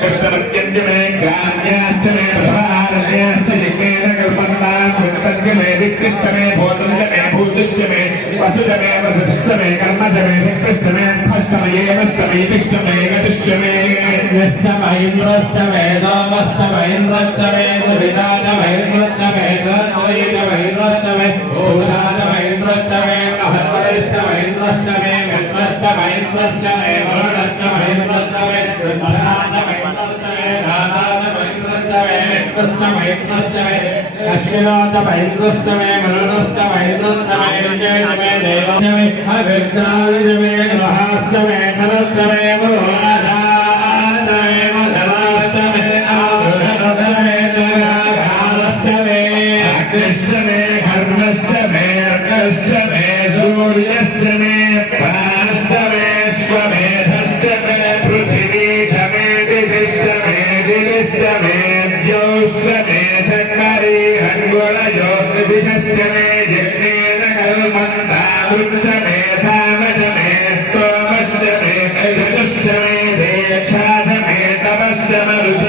कृष्णमत्यन्ति मे ग्राम्याश्च मे प्रसवारण्याश्च यज्ञेन कल्पन्ताम् कृतपद्य मे विकृष्ट मे भूतं च मे भूतिश्च मे वसुज मे वसतिश्च मे कर्म च मे शक्तिश्च मे अर्थश्च मे येवश्च मे इतिश्च मे गतिश्च मे यश्च मे इन्द्रश्च मे सोमश्च मे इन्द्रश्च मे गुरुजा च मे इन्द्रश्च मे तन्वयि च मे इन्द्रश्च मे भूषा च मे इन्द्रश्च मे महर्वश्च मे इन्द्रश्च मे मित्रश्च मे इन्द्रश्च मे वरुणश्च मे इन्द्रश्च मे कृष्णा च मे इन्द्रश्च मे राधा च मे इन्द्रश्च मे कृष्ण मे इन्द्रश्च मे अश्विनो च मे इन्द्रश्च मे मरुणश्च मे इन्द्रश्च मे विजय च मे देवश्च मे अविद्राय च मे ग्रहाश्च मे नरश्च मे गुरुराजा कृष्ण मे धर्मश्च मे अर्कश्च मे सूर्यश्च मे प्राणश्च मे स्वमेधश्च मे पृथिवी च मे दिविश्च मे दिविश्च मे द्यौश्च मे शर्करी हन्गुलयो दिशश्च मे यज्ञेन कल्पन्तामुच्च मे सामच मे स्तोमश्च मे यजुश्च मे देक्षा च मे तपश्च मरुत्